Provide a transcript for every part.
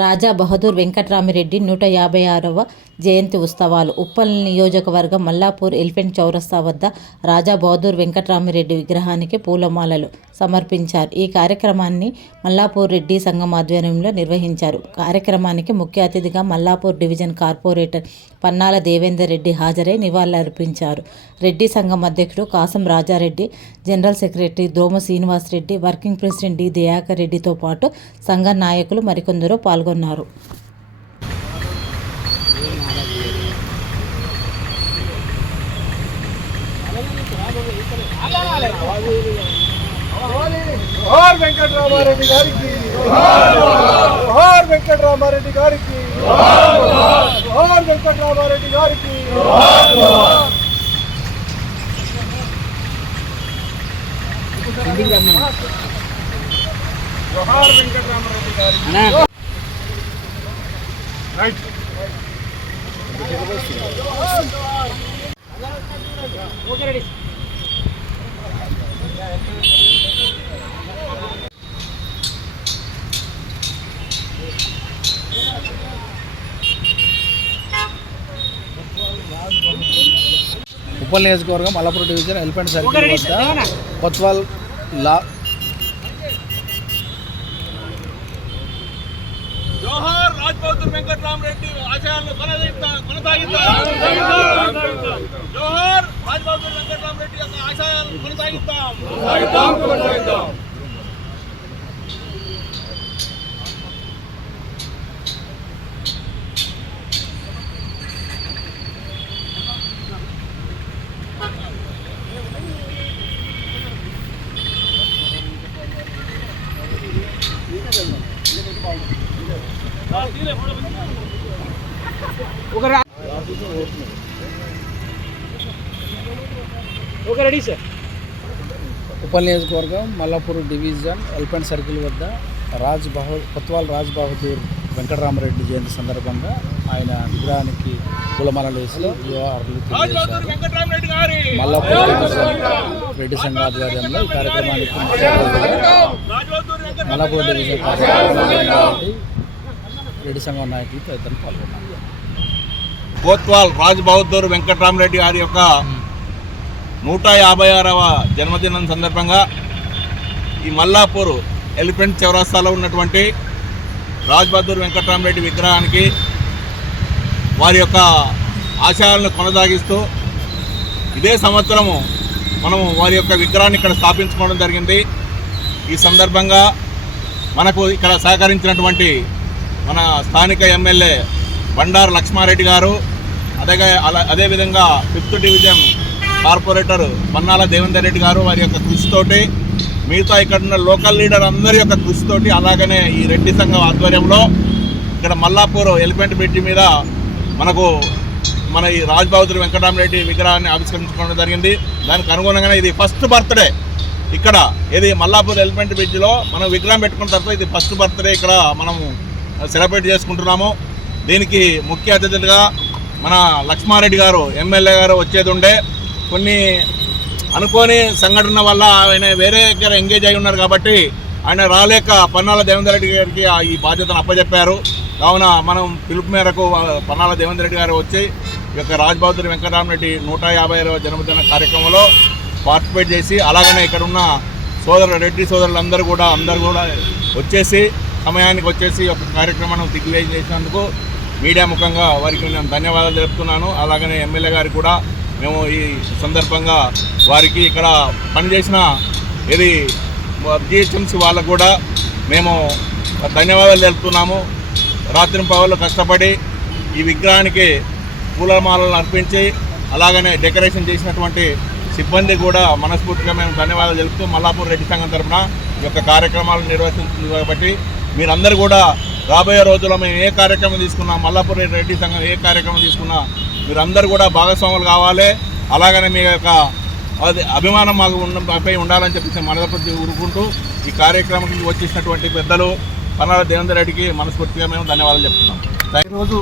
రాజా బహదూర్ వెంకట్రామిరెడ్డి నూట యాభై ఆరవ జయంతి ఉత్సవాలు. ఉప్పల్ నియోజకవర్గం మల్లాపూర్ ఎలిఫెంట్ చౌరస్తా వద్ద రాజా బహదూర్ వెంకట్రామిరెడ్డి విగ్రహానికి పూలమాలలు. సమర్పించారు. ఈ కార్యక్రమాన్ని మల్లాపూర్ రెడ్డి సంఘం ఆధ్వర్యంలో నిర్వహించారు. కార్యక్రమానికి ముఖ్య అతిథిగా మల్లాపూర్ డివిజన్ కార్పొరేటర్ పన్నాల దేవేందర్ రెడ్డి హాజరై నివాళులర్పించారు. రెడ్డి సంఘం అధ్యక్షుడు కాసం Raja Reddy general secretary Doma Srinivas Reddy working president D Dayakar రెడ్డితో పాటు సంఘ నాయకులు మరికొందరు పాల్గొన్నారు. జోహార్ వెంకటరామారెడ్డి గారికి జోహార్ వెంకటరామారెడ్డి గారికి జోహార్ వెంకటరామారెడ్డి గారికి జోహార్ వెంకటరామారెడ్డి గారికి రైట్ ఉప్పల్ నియోజకవర్గం అల్లపురం డివిజన్ ఎలిఫెంట్ సర్కిల్ వద్ద కొత్వాల్ లా జోహార్ రాజ్ బహదూర్ వెంకటరామరెడ్డి ఆశయాలను కొనసాగిద్దాం కొనసాగిద్దాం జోహార్ రాజ్ బహదూర్ వెంకటరామరెడ్డి యొక్క ఆశయాలను కొనసాగిద్దాం. ఉప్పల్ నియోజకవర్గం మల్లాపూర్ డివిజన్ ఎలిఫెంట్ సర్కిల్ వద్ద రాజ్ బహు కొత్వాల్ రాజ్ బహదూర్ వెంకటరామరెడ్డి జయంతి సందర్భంగా ఆయన విగ్రహానికి పూలమాలలు వేసి మల్లాపూర్ రెడ్డి సంఘ ఆధ్వర్యంలో ఈ కార్యక్రమానికి మల్లాపూర్ డివిజన్ రెడ్డి సంఘం నాయకులు తదితరులు పాల్గొన్నారు. కోత్వాల్ రాజ్ బహదూర్ వెంకటరామరెడ్డి గారి యొక్క నూట యాభై ఆరవ జన్మదినం సందర్భంగా ఈ మల్లాపూర్ ఎలిఫెంట్ చౌరాస్తాలో ఉన్నటువంటి రాజ్ బహదూర్ వెంకటరామరెడ్డి విగ్రహానికి వారి యొక్క ఆశయాలను కొనసాగిస్తూ ఇదే సంవత్సరము మనము వారి యొక్క విగ్రహాన్ని ఇక్కడ స్థాపించుకోవడం జరిగింది. ఈ సందర్భంగా మనకు ఇక్కడ సహకరించినటువంటి మన స్థానిక ఎమ్మెల్యే బండారు లక్ష్మారెడ్డి గారు అదే అదేవిధంగా fifth division corporator Mannala Devender Reddy గారు వారి యొక్క కృషితోటి మిగతా ఇక్కడ ఉన్న లోకల్ లీడర్ అందరి యొక్క కృషితోటి అలాగనే ఈ రెడ్డి సంఘం ఆధ్వర్యంలో ఇక్కడ మల్లాపూర్ ఎలిఫెంట్ బ్రిడ్జి మీద మనకు మన ఈ రాజ్ వెంకటరామరెడ్డి విగ్రహాన్ని ఆవిష్కరించుకోవడం జరిగింది. దానికి అనుగుణంగానే ఇది ఫస్ట్ బర్త్డే ఇక్కడ. ఇది మల్లాపూర్ ఎలిఫెంట్ బ్రిడ్జిలో మనం విగ్రహం పెట్టుకున్న తర్వాత ఇది ఫస్ట్ బర్త్డే. ఇక్కడ మనము సెలబ్రేట్ చేసుకుంటున్నాము. దీనికి ముఖ్య అతిథులుగా మన లక్ష్మారెడ్డి గారు ఎమ్మెల్యే గారు వచ్చేది ఉండే కొన్ని అనుకోని సంఘటన వల్ల ఆయన వేరే దగ్గర ఎంగేజ్ అయి ఉన్నారు కాబట్టి ఆయన రాలేక పన్నాల దేవేందర్ రెడ్డి గారికి ఆ ఈ బాధ్యతను అప్పచెప్పారు కావున మనం పిలుపు మేరకు పన్నాల దేవేందర్ రెడ్డి గారు వచ్చి ఈ యొక్క రాజ్ వెంకటరామరెడ్డి నూట యాభై జన్మదిన కార్యక్రమంలో పార్టిసిపేట్ చేసి అలాగనే ఇక్కడ ఉన్న సోదరు రెడ్డి సోదరులందరూ కూడా అందరూ కూడా వచ్చేసి సమయానికి వచ్చేసి ఒక కార్యక్రమాన్ని దిగ్విజయం చేసినందుకు మీడియా ముఖంగా వారికి నేను ధన్యవాదాలు తెలుపుతున్నాను. అలాగనే ఎమ్మెల్యే గారికి కూడా మేము ఈ సందర్భంగా వారికి ఇక్కడ పనిచేసిన ఇది జిహెచ్ఎంసీ వాళ్ళకు కూడా మేము ధన్యవాదాలు తెలుపుతున్నాము. రాత్రి పగలు కష్టపడి ఈ విగ్రహానికి పూలమాలలు అర్పించి అలాగనే డెకరేషన్ చేసినటువంటి సిబ్బంది కూడా మనస్ఫూర్తిగా మేము ధన్యవాదాలు తెలుపుతూ మల్లాపూర్ రెడ్డి సంఘం తరఫున ఈ యొక్క కార్యక్రమాలు నిర్వహిస్తుంది కాబట్టి మీరందరూ కూడా రాబోయే రోజుల్లో మేము ఏ కార్యక్రమం తీసుకున్నా మల్లాపూర్ రెడ్డి సంఘం ఏ కార్యక్రమం తీసుకున్నా మీరందరూ కూడా భాగస్వాములు కావాలి. అలాగనే మీ యొక్క అది అభిమానం మాకు ఉన్న మాపై ఉండాలని చెప్పేసి మనస్ఫూర్తి ఊరుకుంటూ ఈ కార్యక్రమానికి వచ్చేసినటువంటి పెద్దలు పన్నాల దేవేందర్ రెడ్డికి మనస్ఫూర్తిగా మేము ధన్యవాదాలు చెప్తున్నాం. ఈరోజు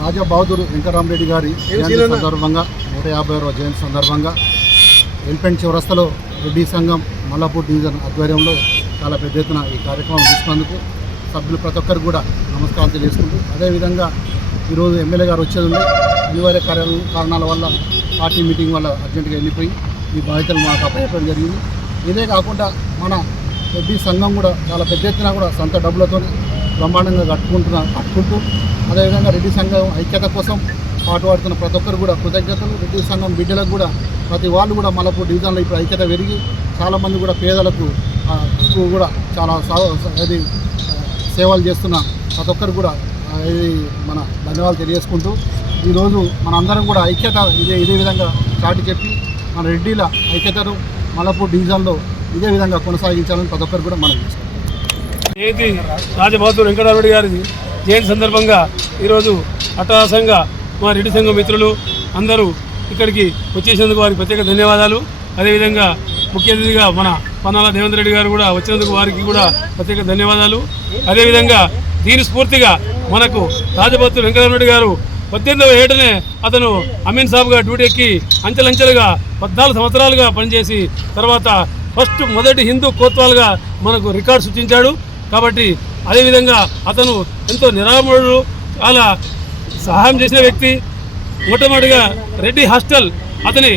రాజా బహదూర్ వెంకటరామరెడ్డి గారి జయంతి సందర్భంగా నూట యాభై జయంతి సందర్భంగా ఎలిఫెంట్ చౌరస్తలో రెడ్డి సంఘం మల్లాపూర్ డివిజన్ ఆధ్వర్యంలో చాలా పెద్ద ఎత్తున ఈ కార్యక్రమం తీసుకున్నందుకు సభ్యులు ప్రతి ఒక్కరికి కూడా నమస్కారం తెలియజేసుకుంటూ అదేవిధంగా ఈరోజు ఎమ్మెల్యే గారు వచ్చేది అనివార్య కార్యాల కారణాల వల్ల పార్టీ మీటింగ్ వల్ల అర్జెంటుగా వెళ్ళిపోయి ఈ బాధ్యతలు మాకు అప్పచెప్పడం జరిగింది. ఇదే కాకుండా మన రెడ్డి సంఘం కూడా చాలా పెద్ద ఎత్తున కూడా సొంత డబ్బులతో బ్రహ్మాండంగా కట్టుకుంటున్న కట్టుకుంటూ అదేవిధంగా రెడ్డి సంఘం ఐక్యత కోసం పాటుపడుతున్న ప్రతి ఒక్కరు కూడా కృతజ్ఞతలు. రెడ్డి సంఘం బిడ్డలకు కూడా ప్రతి వాళ్ళు కూడా మలపూర్ డివిజన్లో ఇప్పుడు ఐక్యత పెరిగి చాలామంది కూడా పేదలకు కూడా చాలా అది సేవలు చేస్తున్న ప్రతి ఒక్కరు కూడా ఇది మన ధన్యవాదాలు తెలియజేసుకుంటూ ఈరోజు మనందరం కూడా ఐక్యత ఇదే ఇదే విధంగా చాటి చెప్పి మన రెడ్డిల ఐక్యతను మలపూర్ డివిజన్లో ఇదే విధంగా కొనసాగించాలని ప్రతి ఒక్కరు కూడా మనం జయంతి రాజబహదూర్ వెంకటరామరెడ్డి గారి జయంతి సందర్భంగా ఈరోజు అట్టహాసంగా మా రెడ్డి సంఘం మిత్రులు అందరూ ఇక్కడికి వచ్చేసేందుకు వారికి ప్రత్యేక ధన్యవాదాలు. అదేవిధంగా ముఖ్య అతిథిగా మన పన్నాల దేవేంద్ర రెడ్డి గారు కూడా వచ్చినందుకు వారికి కూడా ప్రత్యేక ధన్యవాదాలు. అదేవిధంగా దీని స్ఫూర్తిగా మనకు రాజబహదూర్ వెంకటరామరెడ్డి గారు పద్దెనిమిదవ ఏటనే అతను అమీన్ సాబ్గా డ్యూటీ ఎక్కి అంచెలంచెలుగా పద్నాలుగు సంవత్సరాలుగా పనిచేసి తర్వాత ఫస్ట్ మొదటి హిందూ కోత్వాలుగా మనకు రికార్డు సృష్టించాడు. కాబట్టి అదేవిధంగా అతను ఎంతో నిరామరుడు చాలా సహాయం చేసిన వ్యక్తి. మొట్టమొదటిగా రెడ్డి హాస్టల్ అతని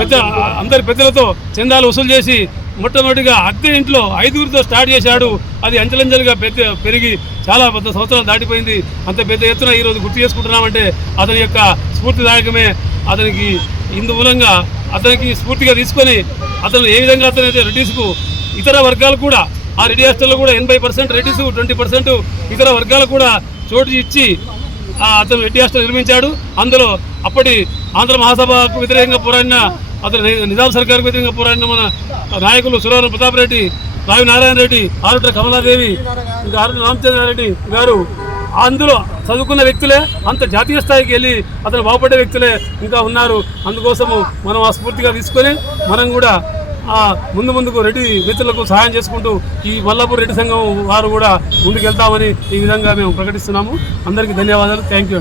పెద్ద అందరి పెద్దలతో చందాలు వసూలు చేసి మొట్టమొదటిగా అద్దె ఇంట్లో ఐదుగురితో స్టార్ట్ చేశాడు. అది అంచెలంచెలుగా పెద్ద పెరిగి చాలా పెద్ద సంవత్సరాలు దాటిపోయింది. అంత పెద్ద ఎత్తున ఈరోజు గుర్తు చేసుకుంటున్నామంటే అతని యొక్క స్ఫూర్తిదాయకమే. అతనికి ఇందు మూలంగా అతనికి స్ఫూర్తిగా తీసుకొని అతను ఏ విధంగా అతనైతే రెడ్డిస్కు ఇతర వర్గాలు కూడా ఆ రెడ్డి హాస్టల్లో కూడా ఎనభై పర్సెంట్ రెడ్డిస్ ట్వంటీ పర్సెంట్ ఇతర వర్గాలకు కూడా చోటు ఇచ్చి అతను రెడ్డి హాస్టల్ నిర్మించాడు. అందులో అప్పటి ఆంధ్ర మహాసభకు వ్యతిరేకంగా పోరాడిన అతను నిజాం సర్కార్కు వ్యతిరేకంగా పోరాడిన మన నాయకులు సురవరం ప్రతాప్ రెడ్డి రావి నారాయణ రెడ్డి ఆరుట కమలాదేవి ఇంకా ఆరుట రామచంద్రారెడ్డి గారు. అందులో చదువుకున్న వ్యక్తులే అంత జాతీయ స్థాయికి వెళ్ళి అతను బాగుపడే వ్యక్తులే ఇంకా ఉన్నారు. అందుకోసము మనం ఆ స్ఫూర్తిగా తీసుకొని మనం కూడా ముందు ముందుకు రెడ్డి మిత్రులకు సహాయం చేసుకుంటూ ఈ మల్లాపూర్ రెడ్డి సంఘం వారు కూడా ముందుకెళ్తామని ఈ విధంగా మేము ప్రకటిస్తున్నాము. అందరికీ ధన్యవాదాలు. Thank you